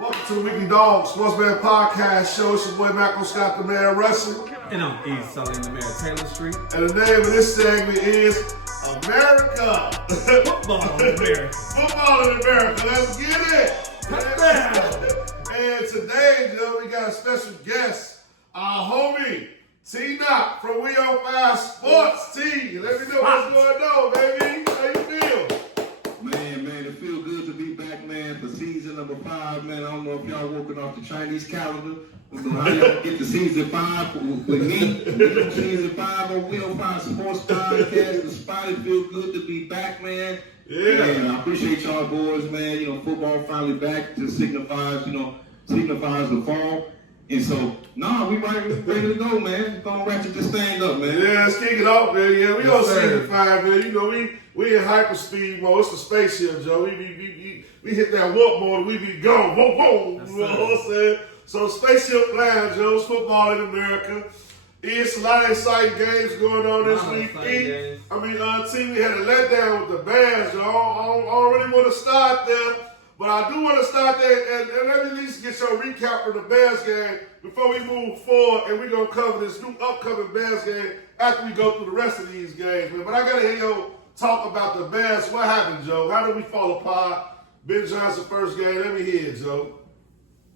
Welcome to the Weekly Dog Sportsman Podcast Show. It's your boy Malcolm Scott, the man Russell. And I'm Salim, the mayor of Taylor Street. And the name of this segment is America. Football in America. Football in America. Let's get it. Touchdown. And today, Joe, we got a special guest, our homie, T-Knock from We On 5 Sports. T, let me know what's going on, baby. How you feel? Man, it feels good to be back, man, for season number 5, man. I don't know if y'all working off the Chinese calendar. How y'all get to season 5 with me? We on season 5 on We On 5 Sports Podcast. The spot, it feels good to be back, man. Yeah. Man, I appreciate y'all boys, man. You know, football finally back. Just signifies the fall. And so, we ready to go, man. We're gonna ratchet this thing up, man. Yeah, let's kick it off, man. Yeah, we on season 5, man. You know, we in hyper speed mode. It's the spaceship, Joe. We hit that warp mode, we be gone. Boom, boom. You know what I'm saying? So spaceship flying, Joe. It's football in America. It's a lot of exciting games going on this week. T, we had a letdown with the Bears, Joe. I don't really want to start there, but I do want to start there and let me at least get your recap of the Bears game before we move forward, and we're going to cover this new upcoming Bears game after we go through the rest of these games, man. But I got to hear your talk about the Bears. What happened, Joe? How did we fall apart? Ben Johnson first game. Let me hear it, Joe.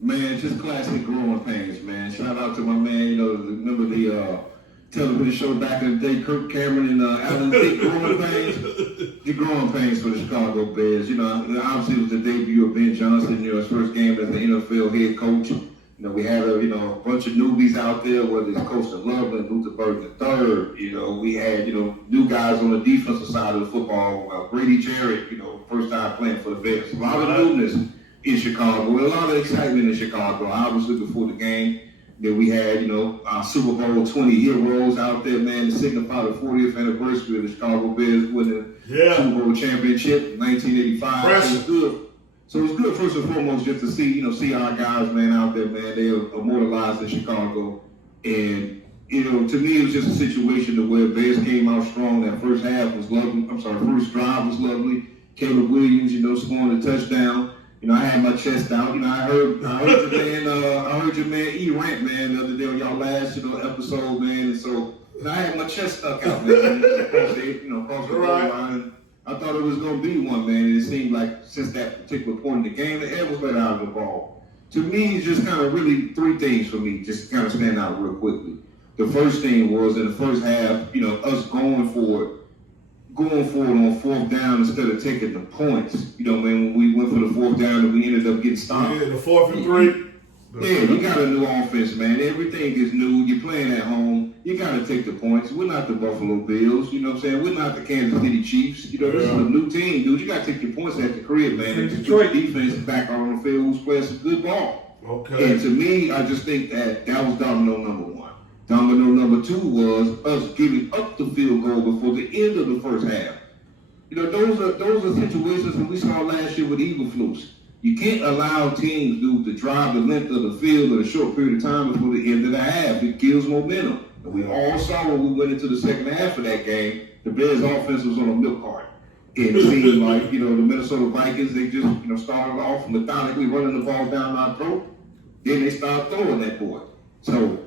Man, just classic growing pains, man. Shout out to my man, remember the television show back in the day, Kirk Cameron and Alan Thicke, growing pains? The growing pains for the Chicago Bears. You know, obviously it was the debut of Ben Johnson, his first game as the NFL head coach. You know, we had a bunch of newbies out there, whether it's Coach Loveland, Lutherburg III. We had, new guys on the defensive side of the football. Brady Jarrett, first time playing for the Bears. A lot of newness in Chicago, a lot of excitement in Chicago. Obviously, before the game, then we had, our Super Bowl 20 heroes out there, man, to signify the 40th anniversary of the Chicago Bears winning Super Bowl championship in 1985. So it was good. So it's good, first and foremost, just to see our guys, man, out there, man. They are immortalized in Chicago. And, to me, it was just a situation where Bears came out strong. That first half was lovely. First drive was lovely. Caleb Williams, scoring a touchdown. I had my chest out. I heard your man E rant, man, the other day on y'all last, episode, man. And so I had my chest stuck out, man, across the goal line. I thought it was going to be one, man. And it seemed like since that particular point in the game, the air was let out of the ball. To me, it's just kind of really three things for me, just to kind of stand out real quickly. The first thing was in the first half, us going for it on fourth down instead of taking the points. When we went for the fourth down and we ended up getting stopped. Yeah, the 4th and 3. Yeah, you got a new offense, man. Everything is new. You're playing at home. You got to take the points. We're not the Buffalo Bills. You know what I'm saying? We're not the Kansas City Chiefs. This is a new team, dude. You got to take your points at the crib, man. And Detroit defense is back on the field who's playing some good ball. Okay. And to me, I just think that was domino number 1. Domino number 2 was us giving up the field goal before the end of the first half. Those are situations that we saw last year with Eberflus. You can't allow teams, to drive the length of the field in a short period of time before the end of the half. It kills momentum. And we all saw when we went into the second half of that game, the Bears' offense was on a milk cart. And it seemed like, the Minnesota Vikings, they just, started off methodically running the ball down our throat. Then they started throwing that boy. So,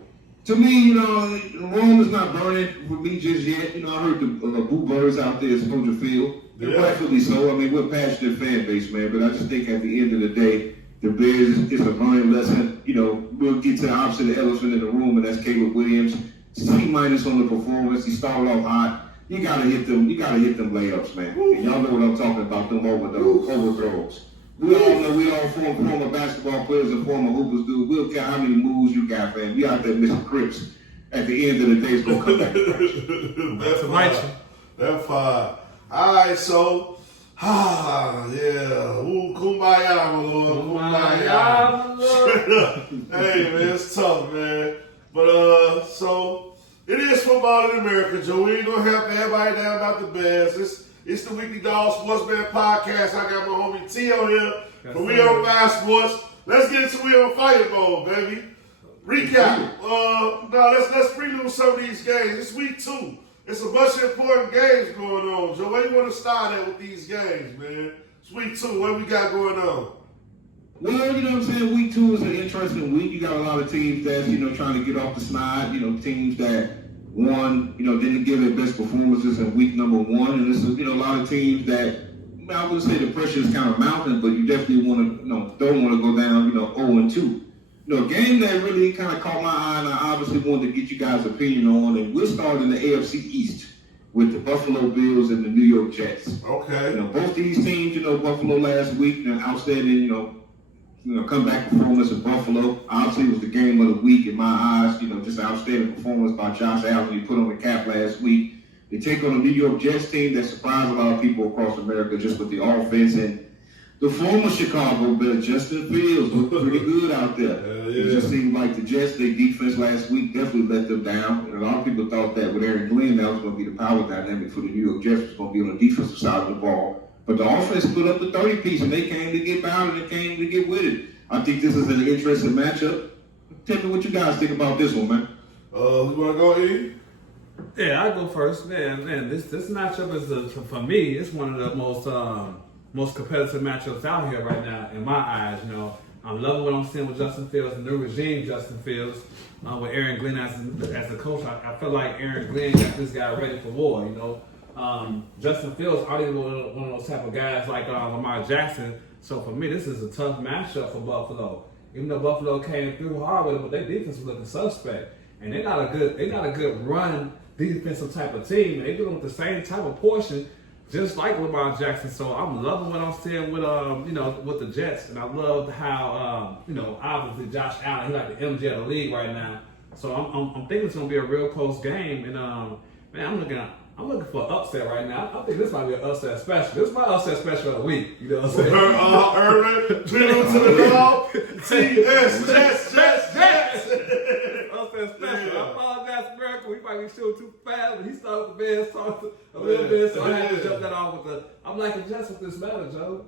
to me, Rome is not burning for me just yet. I heard the boo birds out there at Soldier Field. And rightfully so. We're a passionate fan base, man. But I just think at the end of the day, the Bears is a learning lesson. We'll get to the opposite of the elephant in the room, and that's Caleb Williams. C-minus on the performance. He started off hot. You gotta hit them. You gotta hit them layups, man. And y'all know what I'm talking about. Them overthrows. We all know we all former basketball players and former hoopers do. We'll care how many moves you got, man. We out there missing grips. At the end of the day, it's gonna come back to That's fine. All right, so, kumbaya, my lord, kumbaya. Hey, man, it's tough, man. But, so, it is football in America, Joe. We ain't gonna help everybody down about the Bears. It's the Weekly Dog Sportsman Podcast. I got my homie T on here from We On 5 Sports. Let's get into We On Fire mode, baby. Recap. Let's prelude some of these games. It's week 2. It's a bunch of important games going on. Joe, where you want to start at with these games, man? It's week 2. What we got going on? Well, you know what I'm saying? Week 2 is an interesting week. You got a lot of teams that's, trying to get off the snide. Teams that won, didn't give their best performances in week number 1. And there's, a lot of teams that, I would say the pressure is kind of mounting, but you definitely want to, don't want to go down, 0-2. A game that really kind of caught my eye, and I obviously wanted to get you guys' opinion on, and we'll start in the AFC East with the Buffalo Bills and the New York Jets. Okay. Both these teams, Buffalo last week, an outstanding, comeback performance in Buffalo. Obviously, it was the game of the week in my eyes. Just an outstanding performance by Josh Allen. He put on the cap last week. They take on a New York Jets team that surprised a lot of people across America just with the offense. And the former Chicago Bear, Justin Fields, looked pretty good out there. Yeah. It just seemed like the Jets, their defense last week definitely let them down. And a lot of people thought that with Aaron Glenn, that was going to be the power dynamic for the New York Jets. Was going to be on the defensive side of the ball. But the offense put up the 30 piece, and they came to get bound and they came to get with it. I think this is an interesting matchup. Tell me what you guys think about this one, man. You want to go, E? Yeah, I go first. Man, this matchup is for me. It's one of the most competitive matchups out here right now in my eyes. I'm loving what I'm seeing with Justin Fields, the new regime Justin Fields, with Aaron Glenn as the coach. I feel like Aaron Glenn got this guy ready for war. Justin Fields already one of those type of guys like Lamar Jackson. So for me, this is a tough matchup for Buffalo. Even though Buffalo came through hard with it, but their defense was looking suspect, and they're not a good run defensive type of team. And they do it with the same type of portion, just like Lamar Jackson. So I'm loving what I'm seeing with with the Jets, and I love how obviously Josh Allen, he's like the MJ of the league right now. So I'm thinking it's gonna be a real close game, and man, I'm looking for an upset right now. I think this might be an upset special. This is my upset special of the week. You know what I'm saying? Irvin, zero to the dog. Jets. Upset special. I apologize for Miracle. He might be shooting too fast, but he started the Bears talking a little bit, so I had to jump that off with I'm liking Jets with this matter, Joe.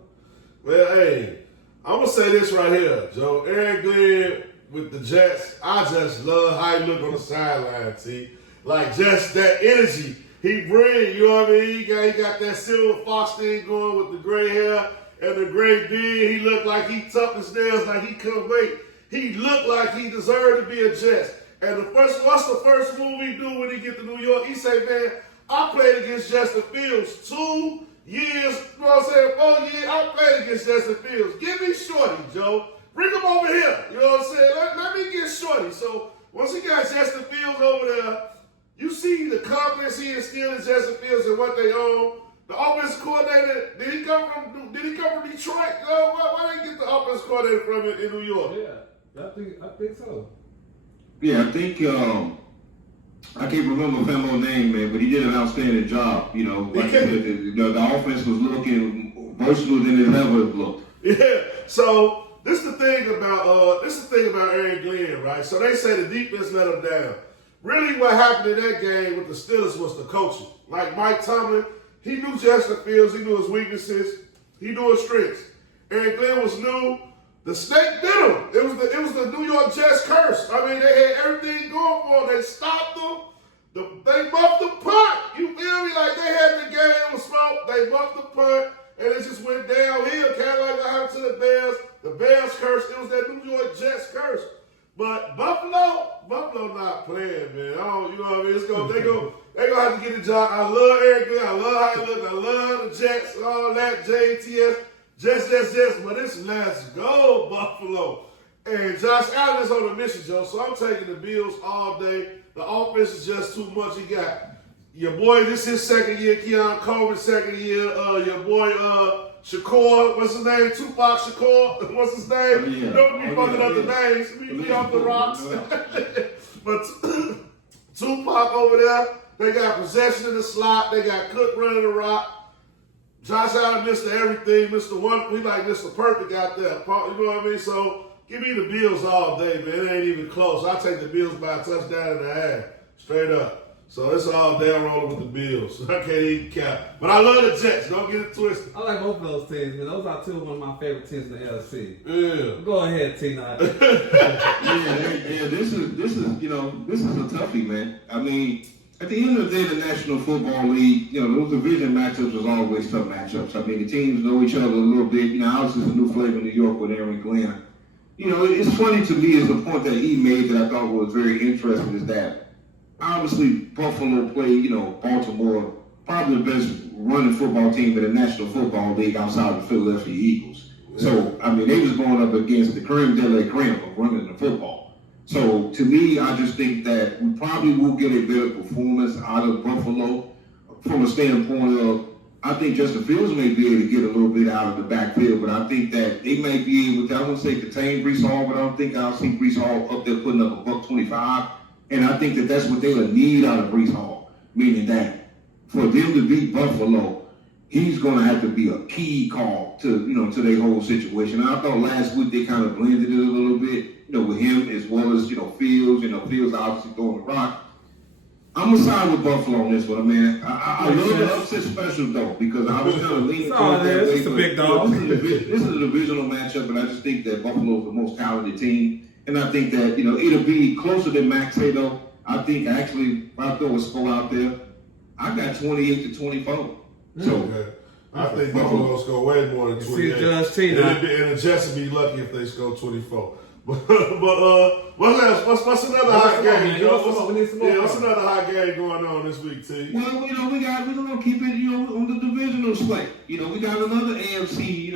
Well, hey, I'm going to say this right here, Joe. Aaron Glenn with the Jets, I just love how he look on the sideline, T. Like, just that energy he bring, you know what I mean? He got that silver fox thing going with the gray hair and the gray beard. He looked like he tough as nails, like he couldn't wait. He looked like he deserved to be a Jets. And what's the first move he do when he get to New York? He say, man, I played against Justin Fields 2 years, 4 years. I played against Justin Fields. Give me Shorty, Joe. Bring him over here. You know what I'm saying? Let me get Shorty. So once he got Justin Fields over there, you see the confidence he instilled in Justin Fields and what they own. The offensive coordinator, did he come from Detroit? Why did he get the offensive coordinator from in New York? Yeah, I think so. Yeah, I think I can't remember Femo's name, man, but he did an outstanding job. Like I said, the offense was looking versatile than it ever looked. Yeah. So this is the thing about Aaron Glenn, right? So they say the defense let him down. Really, what happened in that game with the Steelers was the coaching. Like Mike Tomlin, he knew Justin Fields, he knew his weaknesses, he knew his strengths. Aaron Glenn was new. The snake bit him. It was the New York Jets curse. I mean, they had everything going for them. They stopped them. They muffed the punt. You feel me? Like they had the game was smoked. They muffed the punt, and it just went downhill. Kind of like what happened to the Bears. The Bears curse. It was that New York Jets curse. But Buffalo not playing, man. You know what I mean? They gonna have to get the job. I love Aaron Glenn. I love how he look. I love the Jets, all that, JTS. Jets. But it's let's go, Buffalo. And Josh Allen is on a mission, Joe. So I'm taking the Bills all day. The offense is just too much. He got your boy, this is his second year, Keon Coleman's second year. Your boy, Shakur, what's his name? Tupac Shakur, what's his name? Don't be fucking up the names. We off the rocks. But Tupac over there, they got possession in the slot. They got Cook running the rock. Josh Allen, Mr. Everything, Mr. One, we like Mr. Perfect out there. You know what I mean? So give me the Bills all day, man. It ain't even close. I take the Bills by a touchdown and a half, straight up. So it's all day rolling with the Bills. I can't even count. But I love the Jets. Don't get it twisted. I like both of those teams, man. Those are two of my favorite teams in the NFC. Yeah. Go ahead, Tina. This is a toughie, man. I mean, At the end of the day, the National Football League, those division matchups was always tough matchups. I mean, the teams know each other a little bit. Obviously, it's a new flavor in New York with Aaron Glenn. It's funny to me is the point that he made that I thought was very interesting is that obviously Buffalo played, Baltimore, probably the best running football team in the National Football League outside of the Philadelphia Eagles. So, I mean, they was going up against the creme de la creme of running the football. So, to me, I just think that we probably will get a better performance out of Buffalo from a standpoint of, I think Justin Fields may be able to get a little bit out of the backfield, but I think that they may be able to, I won't say contain Breece Hall, but I don't think I'll see Breece Hall up there putting up a $125. And I think that that's what they'll need out of Breece Hall, meaning that for them to beat Buffalo, he's going to have to be a key call to, to their whole situation. And I thought last week they kind of blended it a little bit, with him as well as, Fields. Fields obviously throwing the rock. I'm going to side with Buffalo on this one, man. I love the upset special, though, because I was kind of leaning towards that way. It's a big dog. This is a divisional matchup, but I just think that Buffalo is the most talented team. And I think that, it'll be closer than Max say, though. I think, actually, if I throw a score out there, I got 28-24. So, okay. I think Buffalo's score way more than 28. Judge T now. And the Jets would be lucky if they score 24. But what's another hot game? What's another hot game going on this week, T? Well, we're gonna keep it, on the divisional slate. We got another AFC,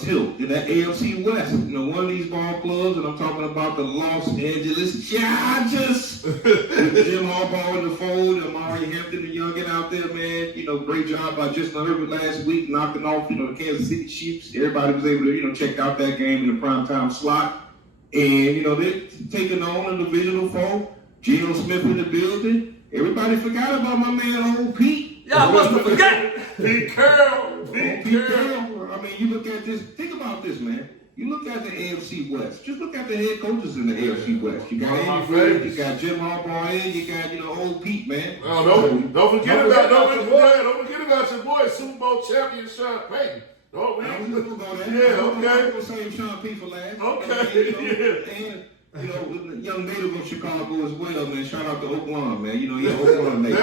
tilt in that AFC West. One of these ball clubs, and I'm talking about the Los Angeles Chargers. With Jim Harbaugh in the fold, Amari Hampton, the youngin out there, man. Great job by Justin Herbert last week, knocking off, the Kansas City Chiefs. Everybody was able to, check out that game in the primetime slot. And, they're taking on a divisional foe. Geno Smith in the building. Everybody forgot about my man, old Pete. Y'all must have forgot. Pete Carroll. Pete Carroll. I mean, you look at this. Think about this, man. You look at the AFC West. Just look at the head coaches in the AFC West. You got Andy Reid, you got Jim Harbaugh, and you got, old Pete, man. Don't forget about your boy, Super Bowl champion Sean Payton. Oh, man. I'm gonna go there. Yeah, okay. I'm gonna save Sean P for last. Okay. And the young native of Chicago as well, man. Shout out to Oklahoma, man. He's Oklahoma native.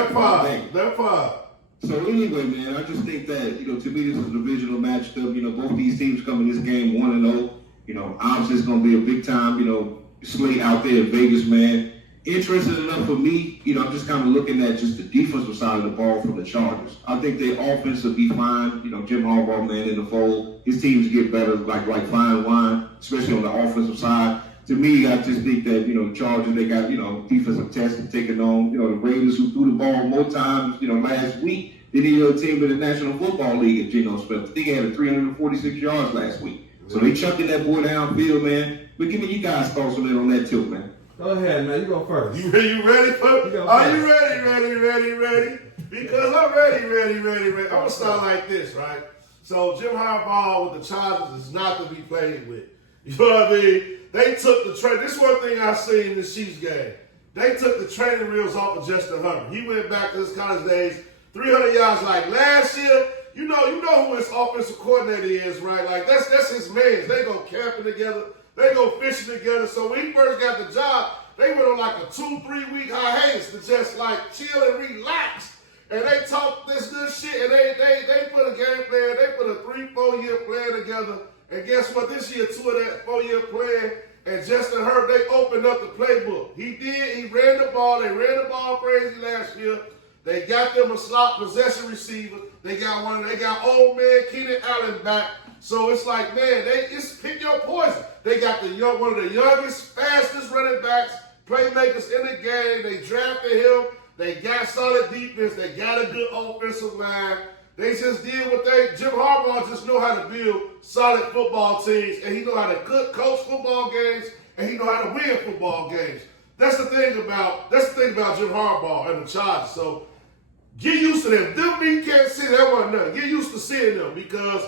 They're five. So anyway, man, I just think that, to me, this is a divisional matchup. Both these teams come in this game 1-0. Obviously it's gonna be a big time, slate out there in Vegas, man. Interesting enough for me, I'm just kind of looking at just the defensive side of the ball from the Chargers. I think their offense will be fine. Jim Harbaugh, man, in the fold. His teams get better like fine wine, especially on the offensive side. To me, I just think that, Chargers, they got, defensive testing taking on, the Raiders who threw the ball more times, last week than any other team in the National Football League at Geno Smith. I think he had 346 yards last week. So they chucking that boy downfield, man. But give me you guys thoughts on that tilt, man. Go ahead, man. You go first. You ready for it? Are you ready? Because I'm ready. I'm going to start like this, right? So Jim Harbaugh with the Chargers is not to be played with. You know what I mean? They took the training. This is one thing I seen in this Chiefs game. They took the training wheels off of Justin Herbert. He went back to his college days, 300 yards like last year. You know who his offensive coordinator is, right? Like that's his man. They go camping together. They go fishing together. So when he first got the job, they went on like a 2-3 week hiatus to just like chill and relax. And they talked this good shit, and they put a game plan. They put a 3-4 year plan together. And guess what? This year, 2 of that 4-year plan, and Justin Herbert, they opened up the playbook. He ran the ball. They ran the ball crazy last year. They got them a slot possession receiver. They got old man Keenan Allen back. So it's like, man, it's pick your poison. They got one of the youngest, fastest running backs, playmakers in the game. They drafted him. They got solid defense. They got a good offensive line. They just did Jim Harbaugh just know how to build solid football teams, and he know how to coach football games, and he know how to win football games. That's the thing about Jim Harbaugh and the Chargers. So get used to them. Them being Kansas City, that wasn't nothing. Get used to seeing them because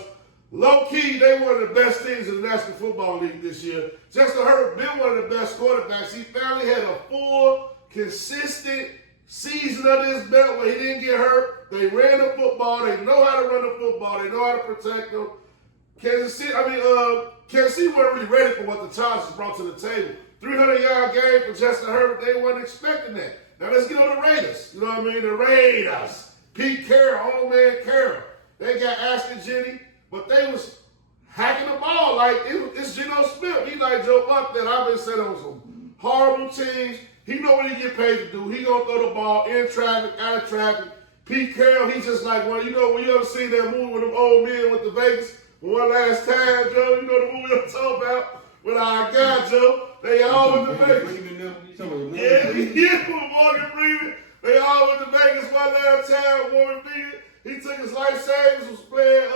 low-key, they one of the best teams in the National Football League this year. Justin Herbert been one of the best quarterbacks. He finally had a full, consistent season under his belt where he didn't get hurt. They ran the football. They know how to run the football. They know how to protect them. Kansas City wasn't really ready for what the Chargers brought to the table. 300-yard game for Justin Herbert. They weren't expecting that. Now let's get on the Raiders. You know what I mean? The Raiders. Pete Carroll, old man Carroll. They got Ashton Jennings, but they was hacking the ball like it's Geno Smith. He like Joe Buck that I've been sitting on some horrible teams. He know what he get paid to do. He gonna throw the ball in traffic, out of traffic. Pete Carroll, he's just like, well, you know, when you ever seen that movie with them old men with the Vegas one last time, Joe, you know the movie I'm talking about with our guy, Joe. They all went to Vegas. Yeah, Morgan Freeman. They all went to Vegas one last time. Morgan Freeman, he took his life savings, was playing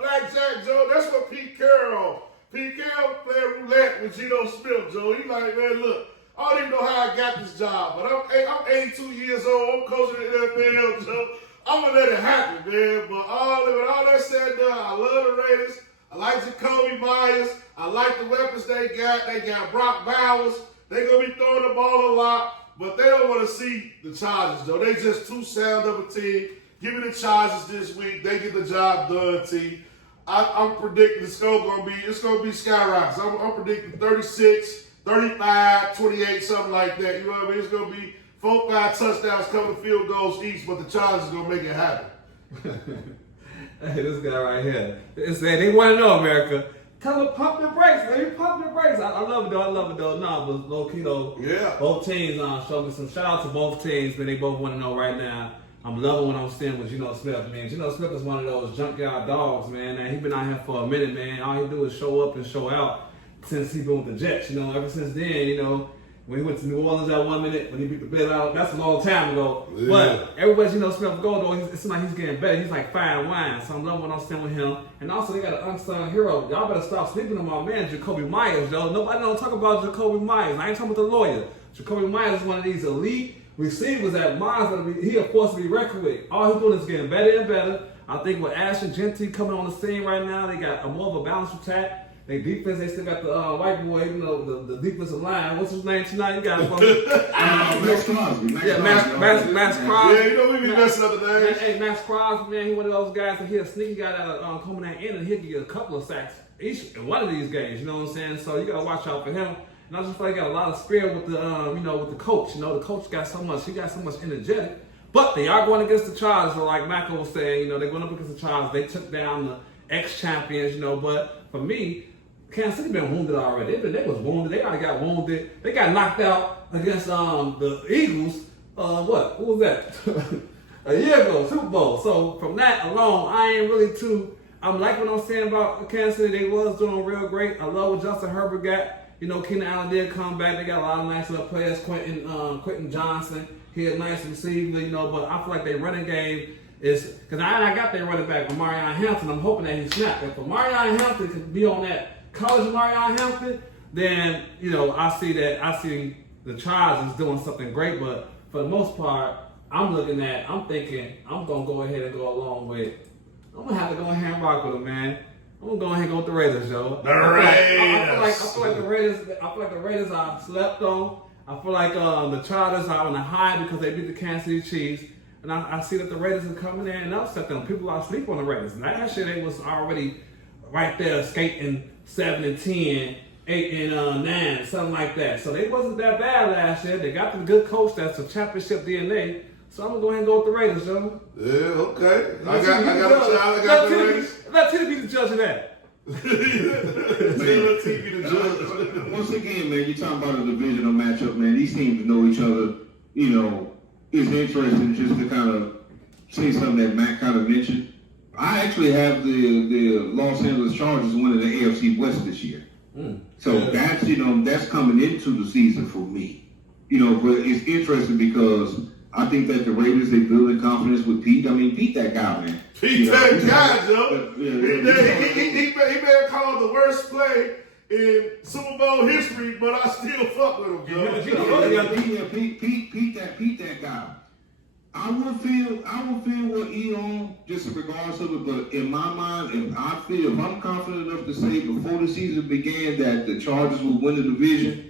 blackjack, Joe. That's what Pete Carroll. Pete Carroll played roulette with Geno Smith, Joe. He like, man, look, I don't even know how I got this job, but I'm 82 years old. I'm coaching the NFL, Joe. I'm gonna let it happen, man. But all that said and done, I love the Raiders. I like Jacoby Myers. I like the weapons they got. They got Brock Bowers. They're gonna be throwing the ball a lot, but they don't want to see the Chargers, though. They just too sound of a team. Give me the Chargers this week. They get the job done, team. I'm predicting it's gonna be skyrockets. I'm predicting 36, 35, 28, something like that. You know what I mean? It's gonna be 4-5 touchdowns coming field goals each, but the Chargers are gonna make it happen. Hey, this guy right here. They want to know, America. Tell them pump the brakes, baby. Pump the brakes. I love it though. No, but low key though. Yeah. Both teams show me some shout out to both teams, man. They both want to know right now. I'm loving what I'm seeing with Geno Smith, man. Geno Smith is one of those junkyard dogs, man. And he been out here for a minute, man. All he do is show up and show out since he been with the Jets. You know, ever since then, you know, when he went to New Orleans that 1 minute, when he beat the bed out, that's a long time ago. Yeah. But everybody, Geno Smith go though, it seems like he's getting better. He's like fire and wine. So I'm loving what I'm seeing with him. And also they got an unsung hero. Y'all better stop sleeping on my man, Jacoby Myers, yo. Nobody don't talk about Jacoby Myers. I ain't talking about the lawyer. Jacoby Myers is one of these elite receivers that Myers he a force to be reckoned with. All he's doing is getting better and better. I think with Ashton Jennings coming on the scene right now, they got a more of a balanced attack. They defense, they still got the white boy, you know, the defensive line. What's his name tonight? You got Max Crosby. Max Crosby. Yeah, you know we be messing up the names. Hey, Max Crosby, man, he one of those guys that he's a sneaky guy that coming at in and he'll get a couple of sacks each in one of these games. You know what I'm saying? So you gotta watch out for him. And I just feel like he got a lot of spirit with the with the coach. You know, the coach got so much energetic. But they are going against the Chargers, so like Michael was saying, you know, they're going up against the Chargers. They took down the ex-champions, you know, but for me, Kansas City been wounded already. They was wounded. They already got wounded. They got knocked out against the Eagles. What was that? A year ago, Super Bowl. So from that alone, I ain't really too. I'm like what I'm saying about Kansas City. They was doing real great. I love what Justin Herbert got. You know, Keenan Allen did come back. They got a lot of nice little players. Quentin Johnson, he a nice receiver. You know, but I feel like their running game is because I got their running back, Marion Hampton. I'm hoping that he snapped. If Marion Hampton can be on that college of Marion Hampton, then you know I see the Chargers doing something great. But for the most part, I'm thinking I'm gonna go ahead and go along with. I'm gonna have to go ahead and rock with them, man. I'm gonna go ahead and go with the Raiders, yo. The Raiders. I feel like the Raiders are slept on. I feel like the Chargers are on the high because they beat the Kansas City Chiefs. And I see that the Raiders are coming in and upset them. People are asleep on the Raiders. And last year they was already right there skating 7-10, 8-9, something like that. So they wasn't that bad last year. They got the good coach that's a championship DNA. So I'm gonna go ahead and go with the Raiders, yo. Yeah, okay. I got the Raiders. Let Titty be the judge of that. Once again, man, you're talking about a divisional matchup, man. These teams know each other. You know, it's interesting just to kind of say something that Matt kind of mentioned. I actually have the Los Angeles Chargers winning the AFC West this year. So that's coming into the season for me. You know, but it's interesting because I think that the Raiders, they building confidence with Pete. I mean, Pete that guy, man. Pete that guy, Joe. He may have called the worst play in Super Bowl history, but I still fuck with him, Joe. Pete that guy. I will feel what he on, just in regards of it, but in my mind, if I'm confident enough to say before the season began that the Chargers will win the division,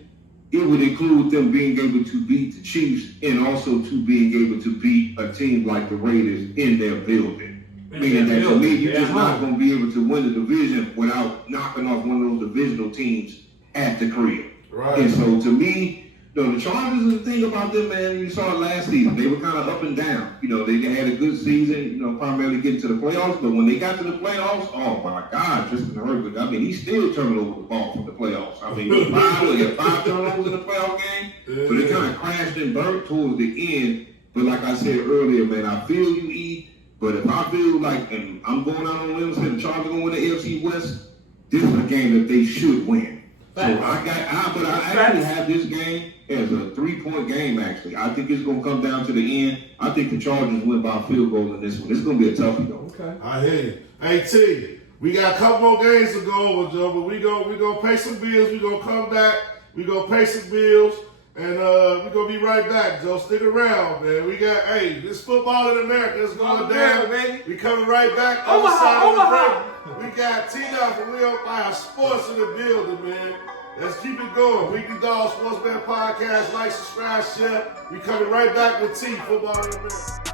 it would include them being able to beat the Chiefs and also to being able to beat a team like the Raiders in their building. Meaning that to me, you're just not going to be able to win the division without knocking off one of those divisional teams at the crib. Right. And so to me, The Chargers, the thing about them, man, you saw it last season. They were kind of up and down. They had a good season, primarily getting to the playoffs. But when they got to the playoffs, oh my God, Justin Herbert. I mean, he's still turning over the ball from the playoffs. I mean, he had 5 turnovers in the playoff game. So they kind of crashed and burnt towards the end. But like I said earlier, man, I feel you, E. But if I feel like, and I'm going out on a limb and saying the Chargers going to win the AFC West, this is a game that they should win. So I actually have this game as a 3-point game, actually. I think it's going to come down to the end. I think the Chargers win by a field goal in this one. It's going to be a toughie, though. Okay. I hear you. Hey, T, we got a couple more games to go over, Joe, but we gonna pay some bills. We going to come back. We going to pay some bills. And we're going to be right back, Joe. Stick around, man. We got, this football in America is going down. Baby. We coming right back on the side of the break. We got T-Dog from Real Fire Sports in the building, man. Let's keep it going. Weekly Dog Sports Man Podcast. Like, subscribe, share. We coming right back with T, Football in America.